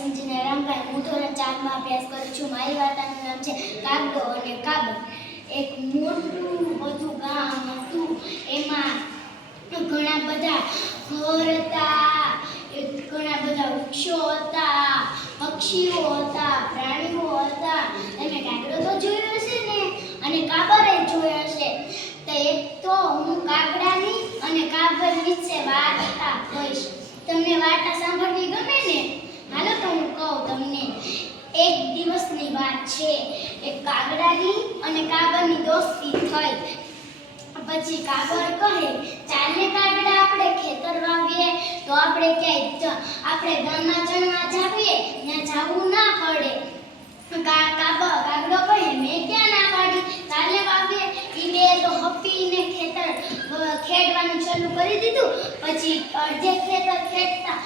સિંહજીના રામભાઈ હું ધોરણ ચારમાં અભ્યાસ કરું છું. મારી વાર્તાનું નામ છે કાગડો અને કાબર એક મોટું બધું ગામ હતું. એમાં ઘણા બધા ઘર હતા ઘણા બધા વૃક્ષો હતા, પક્ષીઓ હતા, પ્રાણીઓ હતા. તમે કાગડો તો જોયો હશે ને? અને કાબરે જોયો હશે. તો એક તો હું કાગડાની અને કાબર વિશે વાર્તા કહીશ. તમને વાર્તા સાંભળવી ગમે ને હાલો તો હું કહું તમને એક દિવસની વાત છે. એક કાગડાની અને કાબરની દોસ્તી થઈ. પછી કાગળ કહે ચાલે કાગડા આપણે ખેતર વાવીએ, તો આપણે ક્યાંય આપણે ગામમાં ચણવા જાવીએ, ત્યાં જાવું ના પડે. કાગડો કહે, મેં ક્યાં ના પાડી? ચાલે વાવીએ. એ બે તો હપીને ખેતર ખેડવાનું શરૂ કરી દીધું. પછી અડધે ખેતર ખેડતા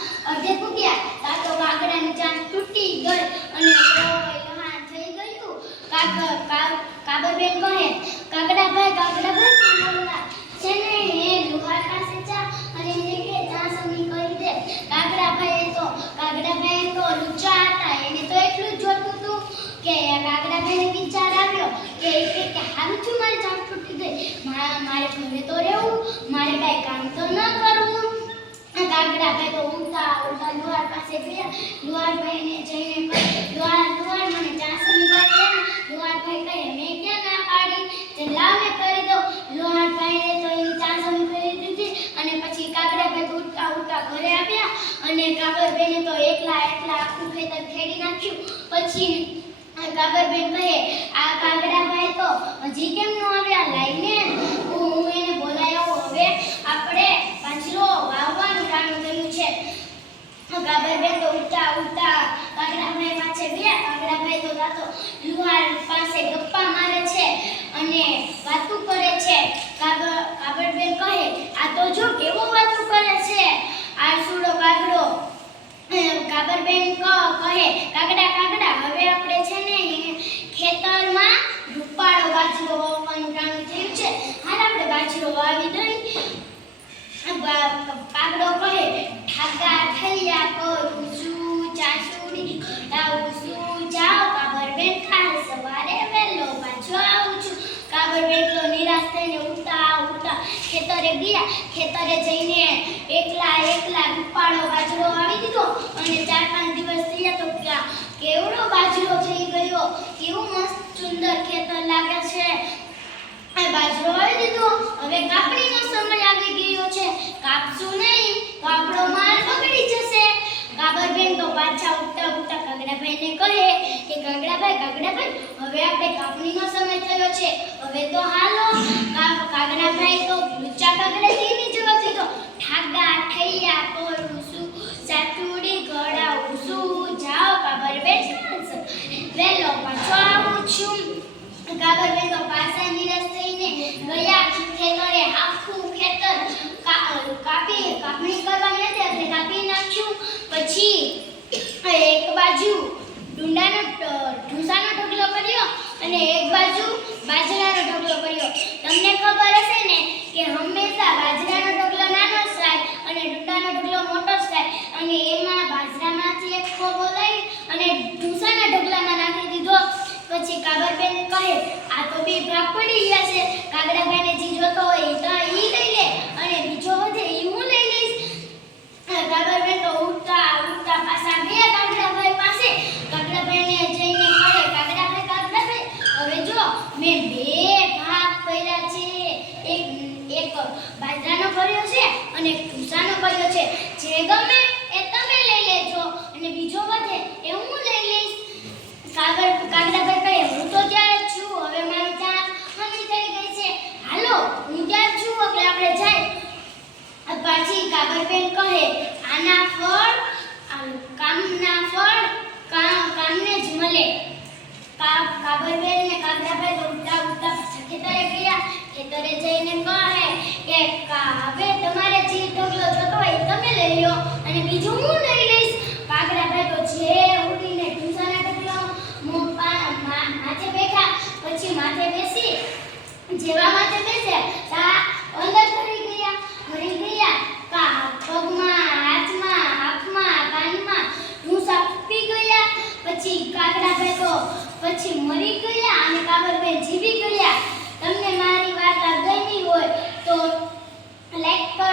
કે કાગડાભાઈને વિચાર આવ્યો કે કે હારું થયું મારી ચાંચ છૂટી ગઈ. મારે ઘરે તો રહેવું, મારે કાંઈ કામ તો ન કરવું. કાગડાભાઈ તો ઊંઘતા ઊંઘતા લુહાર પાસે ગયા. લુહારભાઈને જઈને લુહાર લુહાર, મને ચાસણી દે ને. લુહારભાઈ કહે, મેં ક્યાં ના પાડી? તે લાવે કરી દો. લુહારભાઈએ તો એની ચાસણી કરી દીધી અને પછી કાગડાભાઈ તો ઉઠતા ઉઠતા ઘરે આવ્યા અને કાગરબેને તો એકલા એકલા આખું ખેતર ખેડી નાખ્યું. પછી કાબરબેન કહે આ કાગડાભાઈ તો હજી કેમ ન આવ્યા? લાઈને હું એને બોલાયો હવે આપણે પાછલો વાવવાનું કામ કર્યું છે. કાબરબેન તો ઉઠતા ઉઠતા કાગડાભાઈ પાસે ગયા કાગડાભાઈ તો તાતો લુહાર પાસે ગપ્પા મારે છે અને વાતું કરે છે. કાબર કાબરબેન કહે, આ તો જો કેવો વાતું કરે છે? આ સુડો કાગડો કાબરબેન કહે, કાગડા કાગડા હવે આપણે છે ને ખેતરમાં રૂપાળો બાજરો વાવવાનું કામ થયું છે. હાલ આપણે બાજરો વાવી દઈ પાગડો કહે, ઠાકા થયા કરું છું ચાસુડી ઘડાવું છું જાઓ કાબરબેન કાલ સવારે વહેલો પાછો આવું છું. કાબર બેઠો નિરાશ થઈને ઉતા ઉતા ખેતરે ગયા. ખેતરે જઈને એકલા એકલા રૂપાળો બાજરો વાવી દીધો અને ચાર પાંચ દિવસ થયા તો કેવડો બાજરો થઈ ગયો? કેવું મસ્ત સુંદર ખેતર લાગે છે. આ બાજરો વાવી દીધો. હવે કાપણીનો સમય આવી ગયો છે. કાપશું નહીં, તો આપણો માલ બગડી જશે. કાબરબેન તો પાછા ઉઠતા ઉઠતા કાગડાભાઈને કહે કે કાગડાભાઈ કાગડાભાઈ હવે આપણે કાપણીનો સમય થયો છે. હવે તો હાલો. કાગડાભાઈ તો લુચ્ચા કાગડાજીની જવા દીધો. ઠાગા, ઠૈયા કરું છું સાતુડી ગળાવું છું જાઓ કાબરબેન વેલો પાછો આવું છું કાબરબેન તો પાછા નિરાશ થઈને ગયા ખેતરે આખું ખેતર કા- કાપી કાપણી કરવાની હતી એટલે કાપી નાખ્યું પછી એક બાજુ ડુંડાનો ઢૂંસાનો ઢગલો કર્યો અને એક બાજુ બાજરાનો ઢગલો કર્યો. તમને ખબર હશે ને કે હંમેશા બાજરાનો ઢગલો નાનો જ થાય અને ડુંડાનો ઢગલો મોટો જ થાય. અને એમાં બાજરામાંથી એક ખોબો લઈ અને ઢૂંસાના ઢગલામાં નાખી દીધો. પછી કાબરબેન કહે, આ તો બે ભાગ પડી ગયા છે. કાગડાભાઈને જે જોતો હોય એ તો ઈ લઈ લે અને બીજો વધે ઈ હું લઈ લઈશ કાગડાભાઈ તો ઉઠતા ઉઠતા પાછા ગયા કાગડાભાઈ પાસે કાગડાભાઈને જઈને કહે કાગડાભાઈ કાગડાભાઈ હવે જો મેં બે ભાગ કર્યા છે એક એક બાજરાનો કર્યો છે અને એક ભૂસાનો કર્યો છે જે ગમે એ તમે લઈ લેજો. અને બીજો વધે એ હું લઈ લઈશ. કાગળ કાગડાભાઈ કહે, હું તો ત્યાં જ છું. હવે મારી જાન હમી થઈ ગઈ છે. હાલો, હું ત્યાં છું. એટલે આપણે જાય. પાછી કાગળબેન કહે, આના ફળ કામના ફળ, કામ, કામને જ મળે. કાગળબેન ને કાગડાભાઈ તો ઉડતા ઉડતા પાછા ખેતરે ગયા. ખેતરે જઈને કહે કે, હવે તમારે જે ઢગલો થતો હોય તમે અને બીજું હું લઈ લઈશ. કાગડાભાઈ તો જે ઉઠીને ટ્યુશને ટકલો માથે બેઠા. પછી માથે બેસી, જેવા માથે બેસે, તા અંદર ધરી ગયા, ભરી ગયા. કા પગમાં, હાથમાં આંખમાં કાનમાં ઢૂંસા ફૂટી ગયા. પછી કાગડાભાઈ તો પછી મરી ગયા અને કાગડભાઈ જીવી ગયા. તમને મારી વાર્તા ગમી હોય તો લાઈક કરો